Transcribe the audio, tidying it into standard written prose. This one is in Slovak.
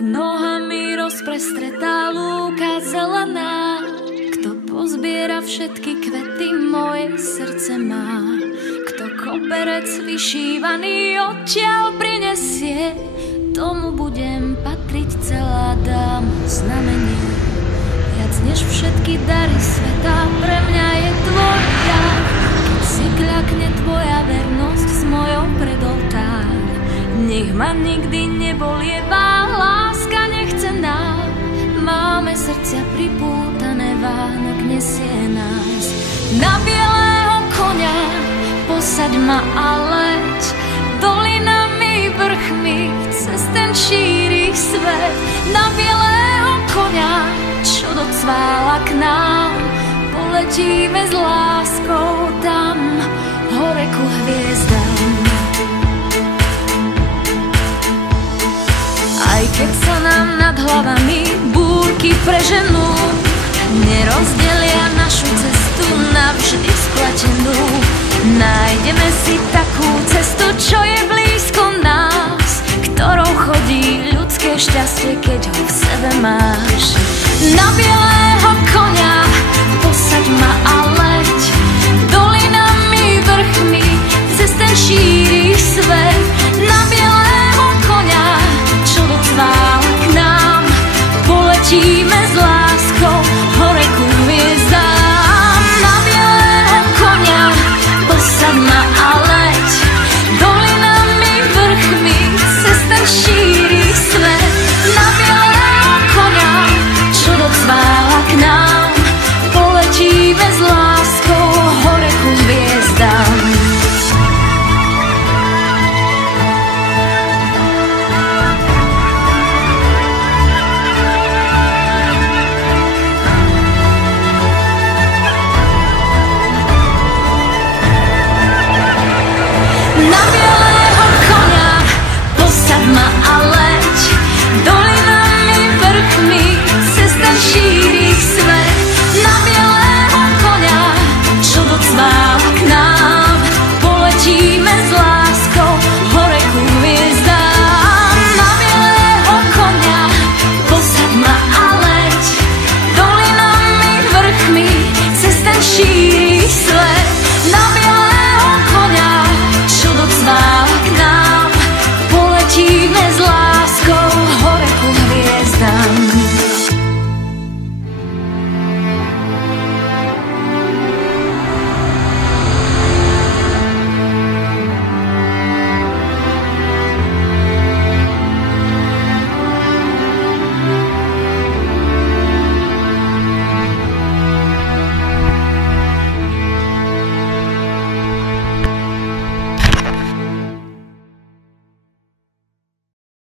Pod nohami rozprestretá lúka zelená. Kto pozbiera všetky kvety, moje srdce má. Kto koberec vyšívaný odtiaľ prinesie, tomu budem patriť celá, dám znamenie. Viac než všetky dary sveta pre mňa je tvoj dar. Keď si kľakne tvoja vernosť s mojou predoltár, nech ma nikdy nebolievá láska nechcená. Máme srdcia pripútané, Vánok nesie nás. Na bielého koňa posaď ma a leď, dolinami, vrchmi, cez ten šíri svet. Na bielého koňa, čo docvála k nám, poletíme s láskou tam, hore ku hviezdám. Aj keď sa nám nad hlavami búrky preženú, nerozdelia našu cestu navždy splatenú. Nájdeme si takú cestu, čo je blízko nás, ktorou chodí ľudské šťastie, keď ho v sebe máš. Na bielého koňa posaď ma a leď, dolinami, vrchmi, cez ten šíri svet. Na bielého koňa, čo docvála k nám, poletíme s láskou hore ku hviezdám. Na bielého koňa posaď ma a leď, dolinami, vrchmi, cez ten šíri svet. Na bielého koňa, čo docvála k nám, poletíme s láskou hore ku hviezdám. Na